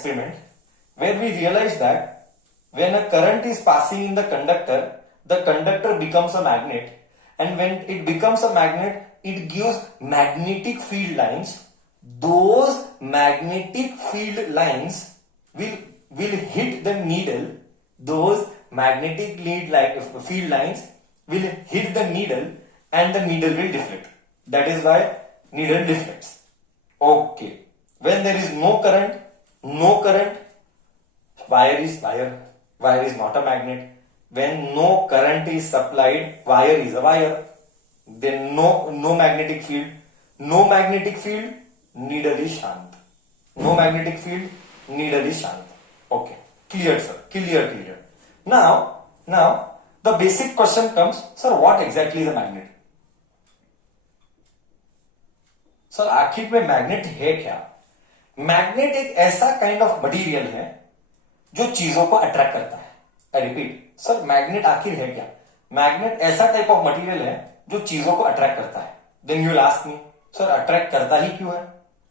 experiment where we realized that when a current is passing in the conductor becomes a magnet, and when it becomes a magnet, it gives magnetic field lines. Those magnetic field lines will hit the needle. Those magnetic field lines will hit the needle and the needle will deflect. That is why needle deflects. Okay. When there is no current, wire is not a magnet. When no current is supplied, wire is a wire. Then no magnetic field. No magnetic field, needle is shant. No magnetic field, needle is shant. Okay. Clear, sir. Clear. Now the basic question comes, sir, what exactly is a magnet? Sir आखिर में मैग्नेट है क्या? मैग्नेट एक ऐसा kind of material है जो चीजों को अट्रैक्ट करता है. आई रिपीट, सर मैग्नेट आखिर है क्या? मैग्नेट ऐसा टाइप ऑफ मटेरियल है जो चीजों को अट्रैक्ट करता है. Then you will ask me, sir attract करता ही क्यों है?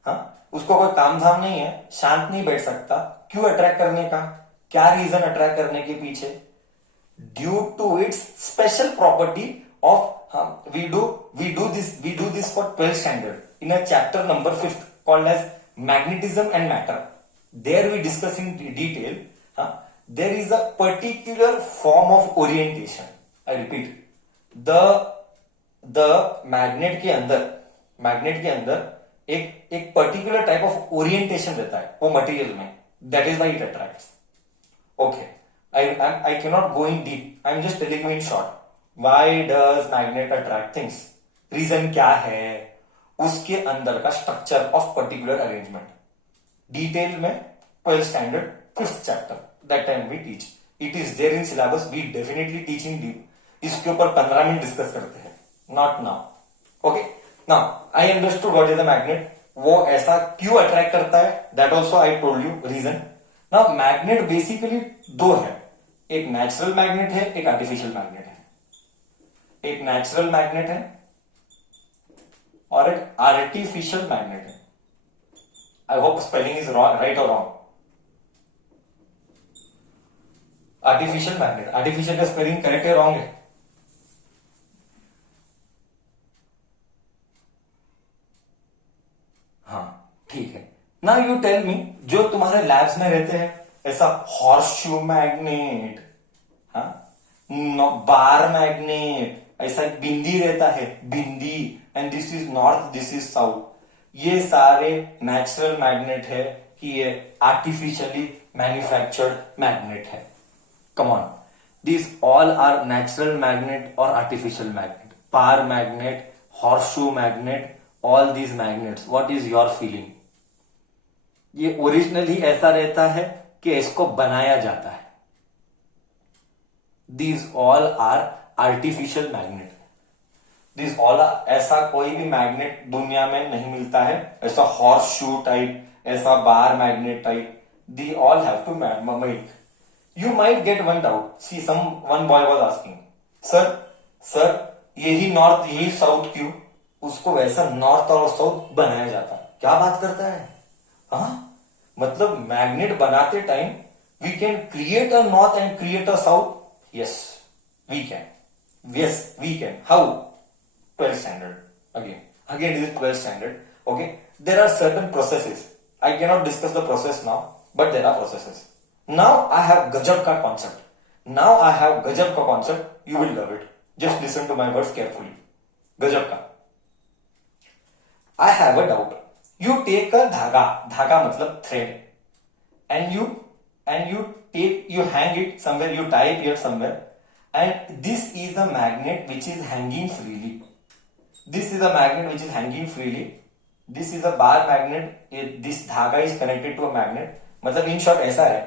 हाँ, उसको कोई काम धाम नहीं है, शांत नहीं बैठ सकता, क्यों अट्रैक्ट करने का? क्या रीजन अट्रैक्ट करने के पीछे? Due to its special property of, we do this for 12th standard in a chapter number 5th called as magnetism and matter. There we discuss in detail. There is a particular form of orientation. I repeat, the magnet के अंदर एक particular type of orientation रहता है वो material में. That is why it attracts. Okay, I cannot go in deep. I am just telling you in short. Why does magnet attract things? Reason क्या है? उसके अंदर का structure of particular arrangement detail में 12th standard 5th chapter that time we teach. It is there in syllabus. We definitely teach in deep. इसके ऊपर 15 minute discuss करते हैं, not now. Okay, now I understood what is a magnet. वो ऐसा क्यों attract करता है, that also I told you reason. Now magnet basically दो है, एक नेचुरल मैग्नेट है, एक आर्टिफिशियल मैग्नेट है. एक नेचुरल मैग्नेट है और एक आर्टिफिशियल मैग्नेट है. I hope spelling is right और रॉन्ग. आर्टिफिशियल मैग्नेट, आर्टिफिशियल का स्पेलिंग करेक्ट है रॉन्ग है? हाँ ठीक है. नाउ यू टेल मी, जो तुम्हारे लैब्स में रहते हैं ऐसा हॉर्सशू मैग्नेट, बार मैग्नेट, ऐसा एक बिंदी रहता है, बिंदी, and this is north, this is south. ये सारे नेचुरल मैग्नेट है कि ये आर्टिफिशियली मैन्युफैक्चर्ड मैग्नेट है. Come on, this all are natural magnet और artificial magnet. Bar magnet, horseshoe magnet, all these magnets. What is your feeling? ये originally ऐसा रहता है कि इसको बनाया जाता है. These all are artificial magnet. This all, ऐसा कोई भी मैग्नेट दुनिया में नहीं मिलता है, ऐसा हॉर्स शू टाइप, ऐसा bar magnet type. The all have to make. You might get one doubt. See one boy was asking, sir यही नॉर्थ यही साउथ क्यों? उसको वैसा नॉर्थ और साउथ बनाया जाता है. क्या बात करता है? मतलब मैग्नेट बनाते time we can create a north and create a south. Yes, we can. Yes, we can. How? 12th standard. Again, this is 12th standard. Okay. There are certain processes. I cannot discuss the process now, but there are processes. Now I have Gajab ka concept. You will love it. Just listen to my words carefully. Gajab ka. I have a doubt. You take a धागा मतलब thread, and you hang it somewhere, you tie it here somewhere, and this is the magnet which is hanging freely. This is a bar magnet. This धागा is connected to a magnet. मतलब in short ऐसा है,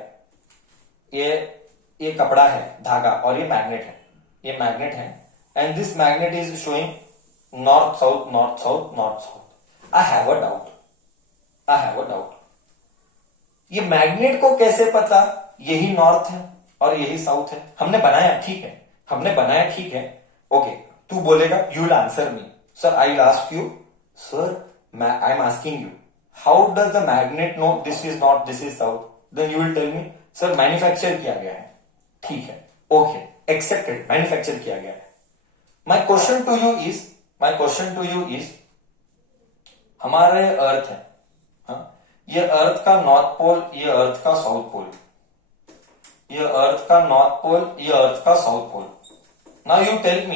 ये कपड़ा है, धागा, और ये मैग्नेट है, and this magnet is showing north south. I have a doubt. ये मैग्नेट को कैसे पता यही नॉर्थ है और यही साउथ है? हमने बनाया ठीक है. ओके, तू बोलेगा, you will answer me. Sir I will ask you, sir I am asking you, how does the magnet know this is north this is south? Then you will tell me sir manufacture किया गया है. ठीक है, okay, accepted, manufacture किया गया है. My question to you is हमारा ये अर्थ है, हाँ? ये अर्थ का नॉर्थ पोल, ये अर्थ का साउथ पोल, ये अर्थ का नॉर्थ पोल, ये अर्थ का south pole. Now you tell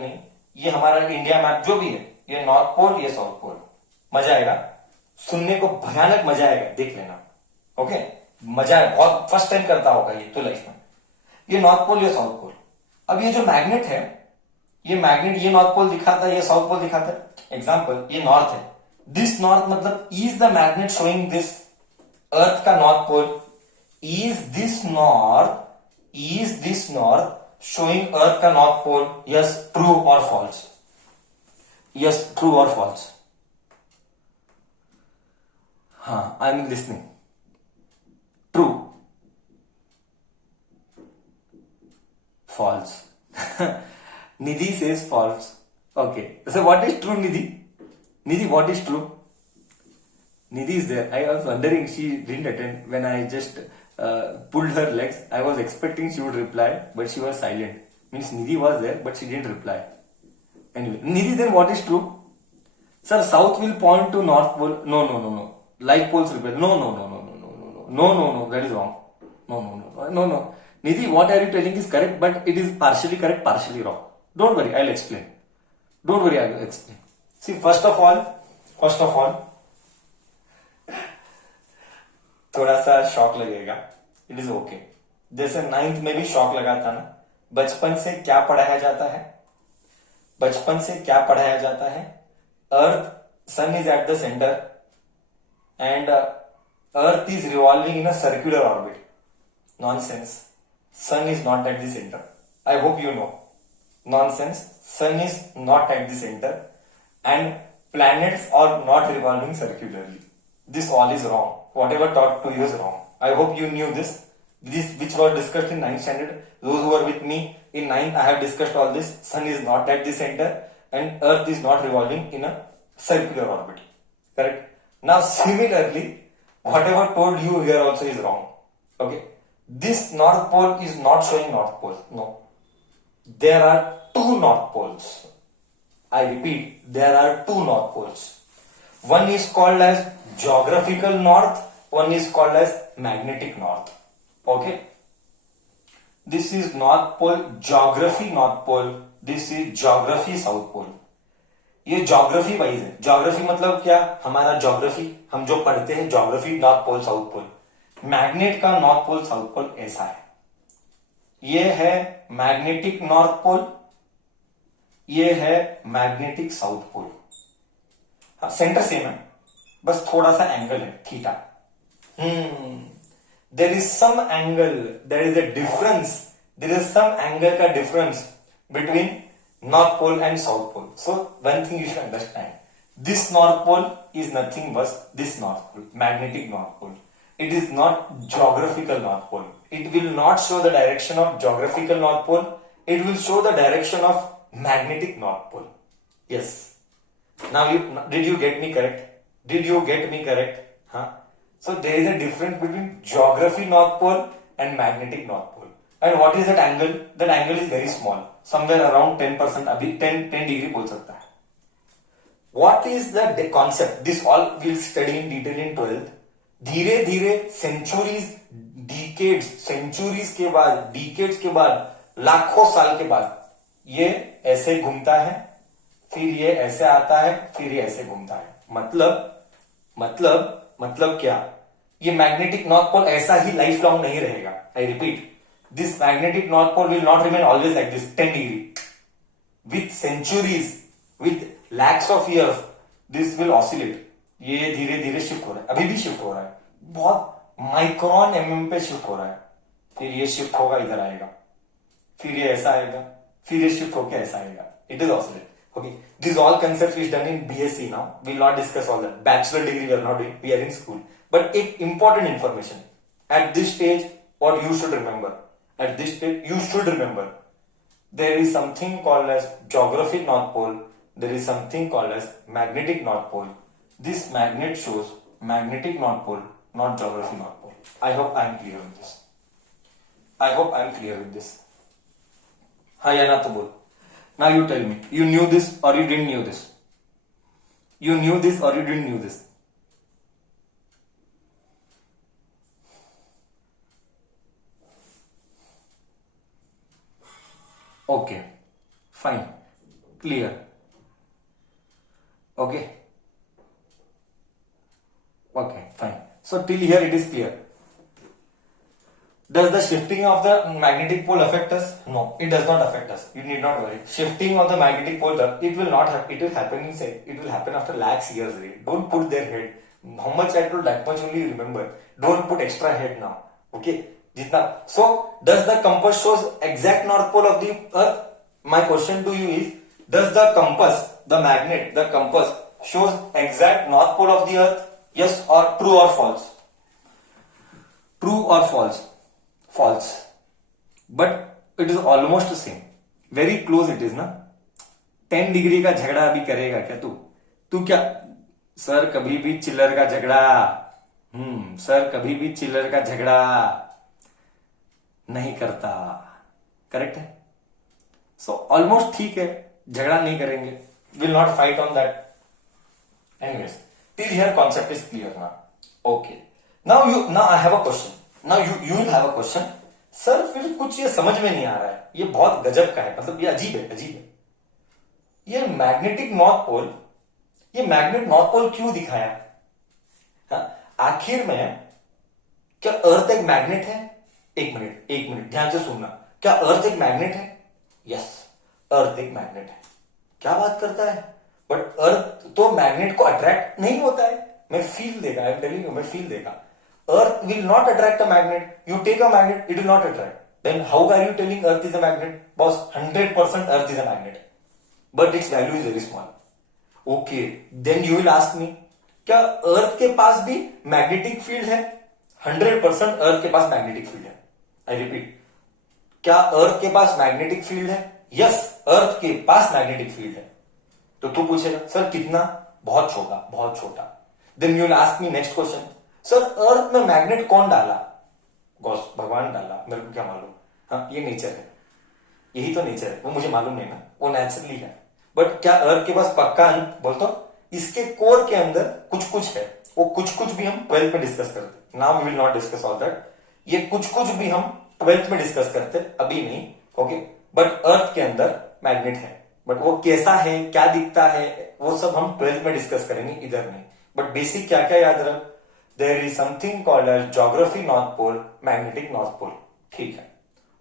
me ये हमारा इंडिया मैप जो भी है, ये नॉर्थ पोल, ये साउथ पोल. मजा आएगा सुनने को, भयानक मजा आएगा, देख लेना. ओके, मजा है बहुत, फर्स्ट टाइम करता होगा ये तो लाइफ में. ये नॉर्थ पोल, ये साउथ पोल. अब ये जो मैग्नेट है, ये मैग्नेट ये नॉर्थ पोल दिखाता है, ये साउथ पोल दिखाता है. एग्जाम्पल, ये नॉर्थ है, दिस नॉर्थ मतलब is the magnet showing this earth का north pole? Is this north showing earth का नॉर्थ पोल? यस, ट्रू और फॉल्स? यस, ट्रू और फॉल्स? हाँ, I am listening. True, false. Nidhi says false. Okay, so what is true, Nidhi? Nidhi, what is true? Nidhi is there. I was wondering, she didn't attend when I just pulled her legs. I was expecting she would reply, but she was silent. Means Nidhi was there, but she didn't reply. Anyway, Nidhi, then what is true? Sir, south will point to north pole. No. Like poles repel. No. That is wrong. No. Nidhi, what are you telling is correct, but it is partially correct, partially wrong. Don't worry, I'll explain. See, first of all, थोड़ा सा शॉक लगेगा. It is okay. जैसे 9th में भी शॉक लगा था ना. बचपन से क्या पढ़ाया जाता है? Earth, sun is at the centre and earth is revolving in a circular orbit. Nonsense. Sun is not at the center. I hope you know. Nonsense. Sun is not at the center and planets are not revolving circularly. This all is wrong. Whatever taught to you is wrong. I hope you knew this. This which was discussed in 9th standard. Those who were with me in 9th, I have discussed all this. Sun is not at the center and Earth is not revolving in a circular orbit. Correct? Now similarly, whatever told you here also is wrong. Okay? This north pole is not showing north pole. No. There are two north poles. I repeat, there are two north poles. One is called as geographical north, one is called as magnetic north. Okay? This is north pole, geography north pole. This is geography south pole. ये geography wise है. Geography मतलब क्या? हमारा geography, हम जो पढ़ते हैं geography, north pole south pole. Magnet का नॉर्थ पोल साउथ पोल ऐसा है. ये है मैग्नेटिक नॉर्थ पोल, ये है मैग्नेटिक साउथ पोल. हाँ, सेंटर सेम है, बस थोड़ा सा एंगल है theta. There is some angle, there is a difference, there is some angle का difference between north pole and south pole. So one thing you should understand, this north pole is nothing but this north pole, magnetic north pole. It is not geographical North Pole. It will not show the direction of geographical North Pole. It will show the direction of magnetic North Pole. Yes. Now did you get me correct? Huh? So there is a difference between geography North Pole and magnetic North Pole. And what is that angle? That angle is very small. Somewhere around 10%. अभी 10 degree बोल सकता है. What is the concept? This all we'll study in detail in 12th. धीरे धीरे सेंचुरीज के बाद लाखों साल के बाद ये ऐसे घूमता है, फिर ये ऐसे आता है, फिर ये ऐसे घूमता है. मतलब क्या? ये मैग्नेटिक नॉर्थ पोल ऐसा ही लाइफ लॉन्ग नहीं रहेगा. I repeat, this magnetic north pole will not remain always like this 10 degree. With centuries, with lakhs of years, this will oscillate. ये धीरे धीरे शिफ्ट हो रहा है, अभी भी शिफ्ट हो रहा है, बहुत माइक्रोन एमएम पे शिफ्ट हो रहा है. फिर ये शिफ्ट होगा, इधर आएगा, फिर ये ऐसा आएगा, फिर ये शिफ्ट होकर ऐसा आएगा. It is oscillate. Okay, this all concept is done in BSc. Now we will not discuss all that. Bachelor degree we are not doing, we are in school. But एक important information at this stage, what you should remember, at this stage you should remember, there is something called as geographic north pole, there is something called as magnetic north pole. This magnet shows magnetic north pole, not geography north pole. I hope I am clear with this. I hope I am clear with this. हाँ या ना तो बोल. Now you tell me. You knew this or you didn't knew this? You knew this or you didn't knew this? Okay. Fine. Clear. Okay. Okay, fine. So till here it is clear. Does the shifting of the magnetic pole affect us? No, it does not affect us. You need not worry. Shifting of the magnetic pole, it will not happen. It will happen inside. It will happen after lakhs years. Don't put their head. How much I told, that much only remember. Don't put extra head now. Okay? Jitna. So, does the compass shows exact north pole of the earth? My question to you is, does the compass, the magnet, the compass shows exact north pole of the earth? Yes or true or false? True or false? False. But it is almost the same. Very close it is ना. 10 डिग्री का झगड़ा अभी करेगा क्या तू क्या सर कभी भी चिल्लर का झगड़ा सर कभी भी चिल्लर का झगड़ा नहीं करता. करेक्ट है. सो ऑलमोस्ट ठीक है. झगड़ा नहीं करेंगे. Will not fight on that. Anyways till here concept is clear now. Okay. Now I have a question. Now you will have a question. Sir फिर कुछ ये समझ में नहीं आ रहा है. ये बहुत गजब का है. मतलब ये अजीब है. ये मैग्नेटिक नॉर्थ पोल, ये मैग्नेट नॉर्थ पोल क्यों दिखाया? हाँ, आखिर में क्या अर्थ एक मैग्नेट है? एक मिनट ध्यान से सुनना. क्या अर्थ एक मैग्नेट है? यस, अर्थ एक मैग्नेट है. क्या बात करता है? बट अर्थ तो मैग्नेट को अट्रैक्ट नहीं होता है. मैं फील देगा. आई एम टेलिंग यू, मैं फील देगा. Earth will not attract a magnet. You take a magnet, it will not attract. Then how are you telling earth is a magnet? Boss 100% earth is a magnet, but it's value is very small. Okay, then you will ask me, क्या earth के पास भी magnetic field है? 100% अर्थ के पास magnetic field है. I repeat, क्या earth के पास magnetic field है? यस, अर्थ के पास मैग्नेटिक फील्ड है. तो तू पूछेगा सर कितना? बहुत छोटा. Then you will ask me next question, sir earth में मैग्नेट कौन डाला? गॉस भगवान डाला. मेरे को क्या मालूम. हाँ, ये नेचर है. यही तो नेचर है. वो मुझे मालूम नहीं ना, वो नेचुरली है. बट क्या अर्थ के पास पक्का बोलता? इसके कोर के अंदर कुछ है. वो कुछ भी हम 12th में डिस्कस करते. Now we will not discuss all that. ये कुछ भी हम 12th में डिस्कस करते, अभी नहीं. ओके, बट अर्थ के अंदर मैग्नेट है. बट वो कैसा है, क्या दिखता है, वो सब हम 12th में डिस्कस करेंगे, इधर नहीं. बट बेसिक क्या क्या याद रख. There is something called as geography north pole, magnetic north pole. ठीक है.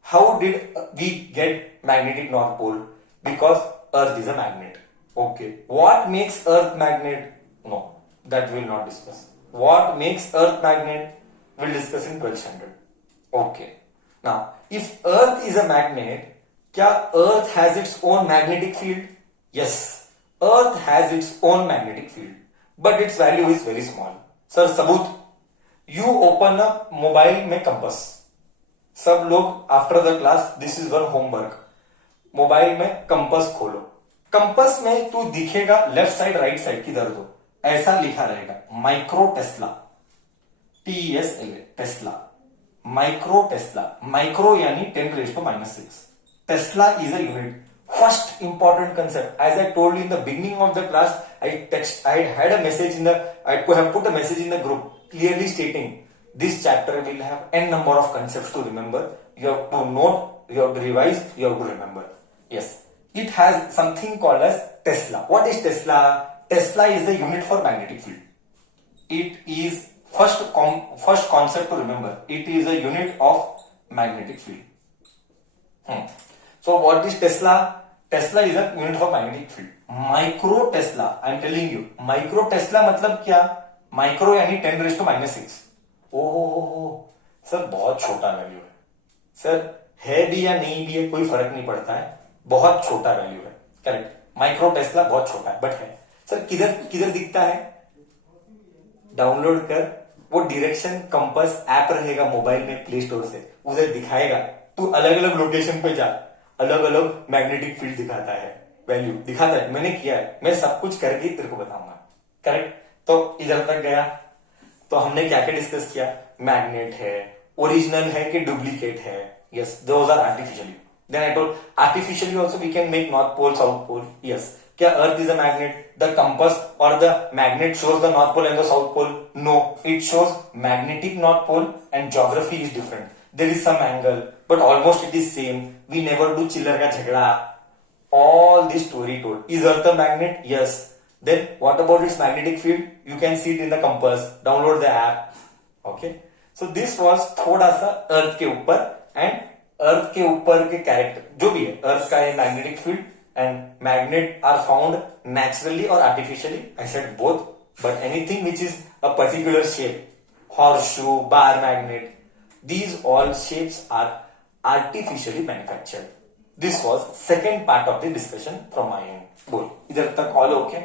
How did we get magnetic north pole? Because earth is a magnet. Okay, what makes earth magnet? No, that will not discuss. What makes earth magnet will discuss in 12th standard. Okay. Now, if Earth is a magnet, क्या Earth has its own magnetic field? Yes, Earth has its own magnetic field, but its value is very small. Sir, सबूत. You open a mobile में compass. सब लोग after the class, this is one homework. Mobile में कंपस खोलो. कंपस में तू दिखेगा left side right side किधर दो, ऐसा लिखा रहेगा micro Tesla. TESLA, Tesla. Micro Tesla. Micro यानी 10⁻⁻⁶. Tesla is a unit. First important concept, as I told you in the beginning of the class, I had a message I have put a message in the group clearly stating this chapter will have n number of concepts to remember. You have to note, you have to revise, you have to remember. Yes, it has something called as Tesla. What is Tesla? Tesla is the unit for magnetic field. It is first concept to remember. It is a unit of magnetic field. So what is Tesla? Tesla is a unit for magnetic field. Micro Tesla, I am telling you. Micro Tesla मतलब क्या? Micro यानी 10⁻⁻⁶. ओहो सर, बहुत छोटा वैल्यू है. सर है भी या नहीं भी है कोई फर्क नहीं पड़ता है, बहुत छोटा वैल्यू है. करेक्ट, माइक्रो टेस्ला बहुत छोटा है, बट है. सर किधर दिखता है? डाउनलोड कर, वो डायरेक्शन कंपास ऐप रहेगा मोबाइल में प्ले स्टोर से, उसे दिखाएगा. तू अलग अलग लोकेशन पे जा, अलग अलग मैग्नेटिक फील्ड दिखाता है, वैल्यू दिखाता है. मैंने किया है, मैं सब कुछ करके तेरे को बताऊंगा. करेक्ट. तो इधर तक गया। तो हमने क्या क्या डिस्कस किया, मैग्नेट है, ओरिजिनल है कि डुप्लीकेट है, yes those are artificially. Then I told artificially also we can make north pole south pole, yes. क्या earth is a magnet? The compass और the magnet shows the north pole and the south pole? No, it shows magnetic north pole and geography is different. There is some angle, but almost it is same. We never do chiller ka jhagda. All this story told. Is Earth a magnet? Yes. Then what about its magnetic field? You can see it in the compass. Download the app. Okay. So this was थोड़ा सा अर्थ के ऊपर and earth के ऊपर के कैरेक्टर जो भी है अर्थ का है magnetic field and magnet are found naturally और artificially. I said both, but anything which is a particular shape, horseshoe, bar magnet, these all shapes are artificially manufactured. This was second part of the discussion from my end. बोल इधर तक all okay?